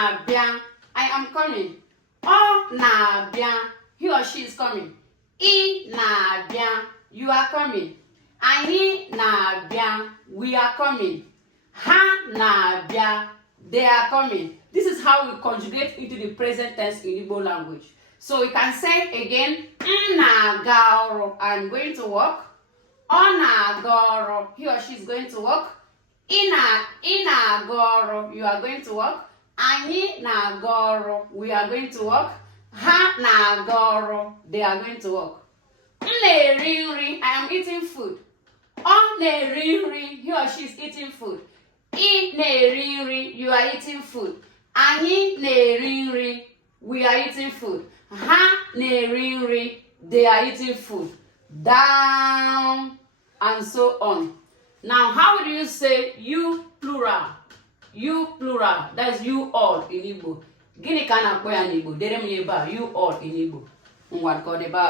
na-abịa, I am coming. Ọ na-abịa, he or she is coming. Ị na-abịa, you are coming. Anyị na-abịa, we are coming. Ha na-abịa, they are coming. This is how we conjugate into the present tense in Igbo language. So we can say again, m na-aga ọrụ, I'm going to work. Ọ na-aga ọrụ, he or she is going to work. Ị na-aga ọrụ, you are going to work. Anyị na-aga ọrụ, we are going to work. Ha na-aga ọrụ, they are going to work. M na-eri nri, I am eating food. Ọ na-eri nri, he or she is eating food. Ị na-eri nri, you are eating food. Anyị na-eri nri, we are eating food. Ha na-eri nri, they are eating food. Down and so on. Now, how do you say you plural? You plural, that's you all in Igbo. Gịnị ka a na-akpọ ya n'Igbo? Dere m ebe a, you all in Igbo. Ngwa ka ọ dị ebe a.